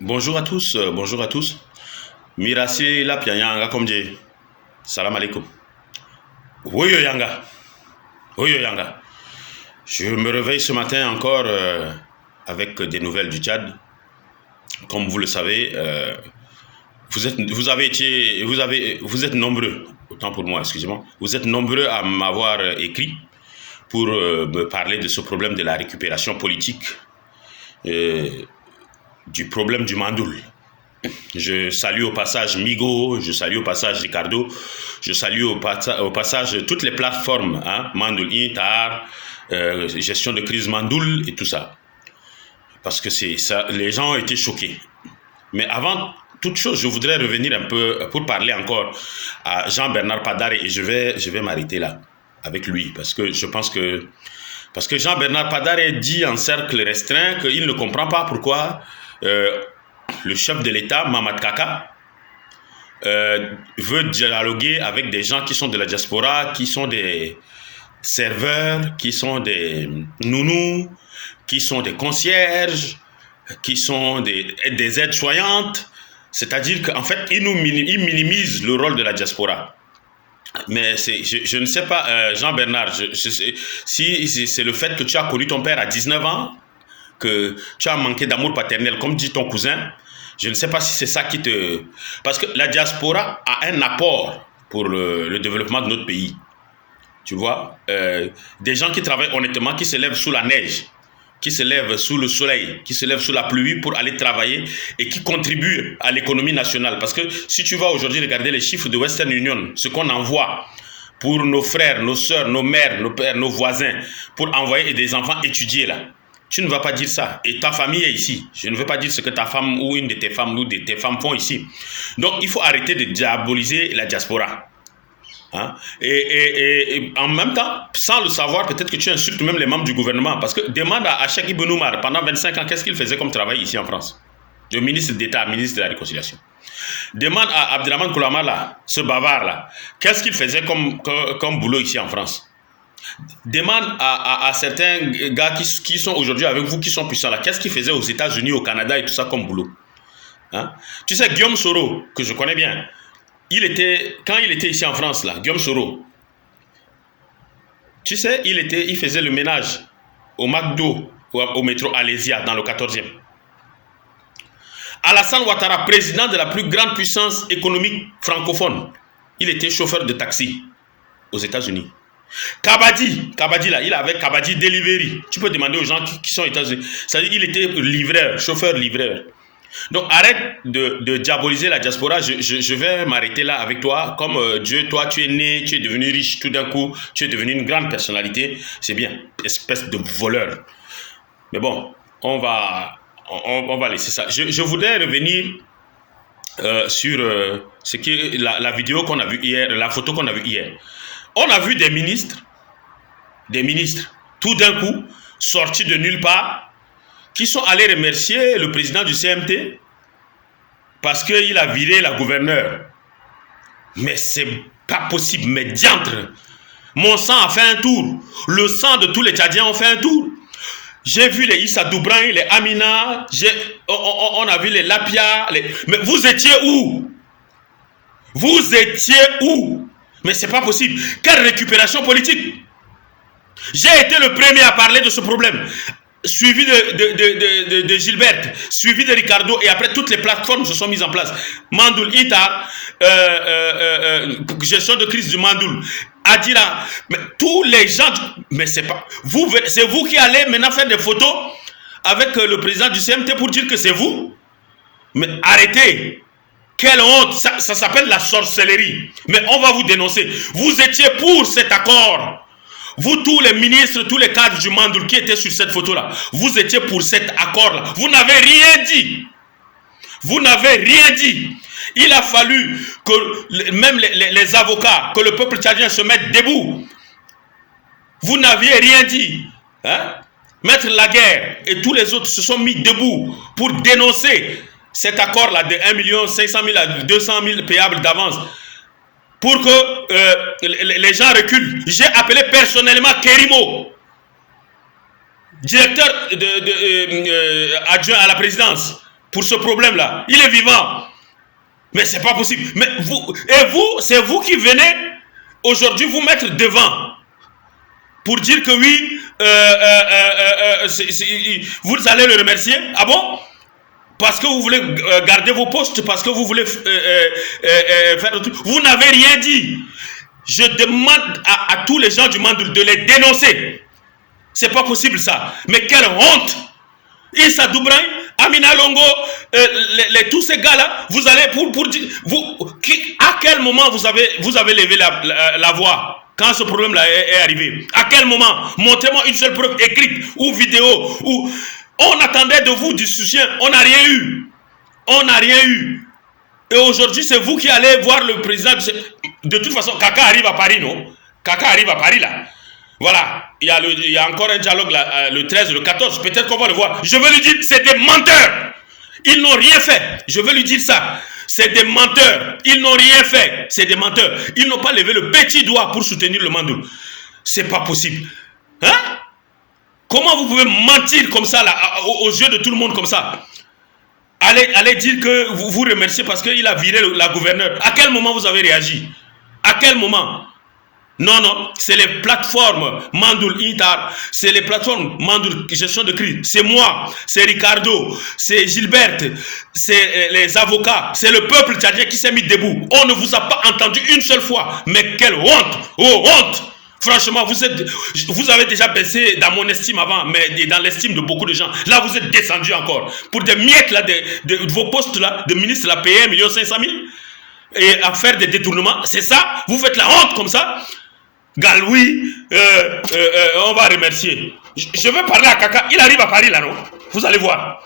Bonjour à tous, bonjour à tous. Mirasi la pianyanga comme dit. Salam alaikum. Woyo yanga, woyo yanga. Je me réveille ce matin encore avec des nouvelles du Tchad. Comme vous le savez, vous êtes nombreux, autant pour moi, excusez-moi. Vous êtes nombreux à m'avoir écrit pour me parler de ce problème de la récupération politique, euh, du problème du Mandoul. Je salue au passage Migo, je salue au passage Ricardo, je salue au passage toutes les plateformes, hein, Mandoul Intar, gestion de crise Mandoul et tout ça. Parce que c'est ça, les gens ont été choqués. Mais avant toute chose, je voudrais revenir un peu pour parler encore à Jean-Bernard Padare et je vais m'arrêter là avec lui parce que je pense que Jean-Bernard Padare dit en cercle restreint qu'il ne comprend pas pourquoi le chef de l'État, Mamad Kaka, veut dialoguer avec des gens qui sont de la diaspora, qui sont des serveurs, qui sont des nounous, qui sont des concierges, qui sont des aides-soignantes. C'est-à-dire qu'en fait, il minimise le rôle de la diaspora. Mais je ne sais pas, Jean-Bernard, si c'est le fait que tu as connu ton père à 19 ans, que tu as manqué d'amour paternel, comme dit ton cousin, je ne sais pas si c'est ça qui te... Parce que la diaspora a un apport pour le développement de notre pays. Tu vois, des gens qui travaillent honnêtement, qui se lèvent sous la neige, qui se lèvent sous le soleil, qui se lèvent sous la pluie pour aller travailler et qui contribuent à l'économie nationale. Parce que si tu vas aujourd'hui regarder les chiffres de Western Union, ce qu'on envoie pour nos frères, nos soeurs, nos mères, nos pères, nos voisins, pour envoyer des enfants étudier là, tu ne vas pas dire ça. Et ta famille est ici. Je ne veux pas dire ce que ta femme ou une de tes femmes ou de tes femmes font ici. Donc il faut arrêter de diaboliser la diaspora. Hein? Et en même temps, sans le savoir, peut-être que tu insultes même les membres du gouvernement. Parce que demande à Cheikh Ibn Oumar, pendant 25 ans, qu'est-ce qu'il faisait comme travail ici en France? Le ministre d'État, ministre de la Réconciliation. Demande à Abdelrahman Koulama, là, ce bavard là, qu'est-ce qu'il faisait comme boulot ici en France? Demande à certains gars qui sont aujourd'hui avec vous, qui sont puissants là, qu'est-ce qu'ils faisaient aux États-Unis, au Canada et tout ça comme boulot? Hein? Tu sais, Guillaume Soro, que je connais bien, quand il était ici en France, là, Guillaume Soro, tu sais, il faisait le ménage au McDo, au métro Alésia, dans le 14e. Alassane Ouattara, président de la plus grande puissance économique francophone, il était chauffeur de taxi aux États-Unis. Kabadi là, il avait Kabadi Delivery. Tu peux demander aux gens qui sont aux États-Unis. C'est-à-dire qu'il était livreur, chauffeur-livreur. Donc arrête de diaboliser la diaspora. Je vais m'arrêter là avec toi. Comme Dieu, toi tu es né, tu es devenu riche tout d'un coup, tu es devenu une grande personnalité. C'est bien, espèce de voleur. Mais bon, on va laisser ça. Je voudrais revenir sur ce qui la vidéo qu'on a vue hier, la photo qu'on a vue hier. On a vu des ministres, tout d'un coup, sortis de nulle part, qui sont allés remercier le président du CMT parce qu'il a viré la gouverneure. Mais c'est pas possible, mais diantre. Mon sang a fait un tour. Le sang de tous les Tchadiens ont fait un tour. J'ai vu les Issa Doubran, les Amina, on a vu les Lapia. Mais vous étiez où? Vous étiez où? Mais c'est pas possible. Quelle récupération politique? J'ai été le premier à parler de ce problème, suivi de Gilbert, suivi de Ricardo, et après toutes les plateformes se sont mises en place. Mandoul, Ita, gestion de crise du Mandoul, Adira, mais tous les gens, mais c'est pas vous, c'est vous qui allez maintenant faire des photos avec le président du CMT pour dire que c'est vous? Mais arrêtez. Quelle honte, ça s'appelle la sorcellerie. Mais on va vous dénoncer. Vous étiez pour cet accord. Vous, tous les ministres, tous les cadres du Mandoul qui étaient sur cette photo-là, vous étiez pour cet accord-là. Vous n'avez rien dit. Vous n'avez rien dit. Il a fallu que même les avocats, que le peuple tchadien se mette debout. Vous n'aviez rien dit. Hein? Maître Laguerre et tous les autres se sont mis debout pour dénoncer cet accord-là de 1 500 000 à 200 000 payables d'avance pour que les gens reculent. J'ai appelé personnellement Kerimo, directeur adjoint à la présidence, pour ce problème-là. Il est vivant. Mais c'est pas possible. Mais vous, c'est vous qui venez aujourd'hui vous mettre devant pour dire que oui, vous allez le remercier. Ah bon? Parce que vous voulez garder vos postes, parce que vous voulez faire le truc. Vous n'avez rien dit. Je demande à tous les gens du Mandoul de les dénoncer. C'est pas possible ça. Mais quelle honte! Issa Doubraï, Amina Longo, tous ces gars-là, vous allez pour dire, à quel moment vous avez levé la voix quand ce problème-là est arrivé? À quel moment? Montrez-moi une seule preuve écrite ou vidéo. Ou on attendait de vous du soutien, on n'a rien eu. On n'a rien eu. Et aujourd'hui, c'est vous qui allez voir le président. De toute façon, Kaka arrive à Paris, non? Kaka arrive à Paris, là. Voilà, il y a encore un dialogue là, le 13, le 14, peut-être qu'on va le voir. Je veux lui dire, c'est des menteurs. Ils n'ont rien fait. Je veux lui dire ça. C'est des menteurs. Ils n'ont rien fait. C'est des menteurs. Ils n'ont pas levé le petit doigt pour soutenir le Mandoul. C'est pas possible. Hein? Comment vous pouvez mentir comme ça, là, aux yeux de tout le monde comme ça? Allez dire que vous remerciez parce qu'il a viré la gouverneure. À quel moment vous avez réagi? À quel moment? Non, non, c'est les plateformes Mandoul Intar, c'est les plateformes Mandoul gestion de crise. C'est moi, c'est Ricardo, c'est Gilbert, c'est les avocats, c'est le peuple tchadien qui s'est mis debout. On ne vous a pas entendu une seule fois. Mais quelle honte! Oh, honte! Franchement, vous avez déjà baissé dans mon estime avant, mais dans l'estime de beaucoup de gens. Là, vous êtes descendu encore. Pour des miettes là, de vos postes là, de ministre, la payer 1 500 000 et à faire des détournements. C'est ça? Vous faites la honte comme ça? Galoui, on va remercier. Je vais parler à Kaka. Il arrive à Paris là, non? Vous allez voir.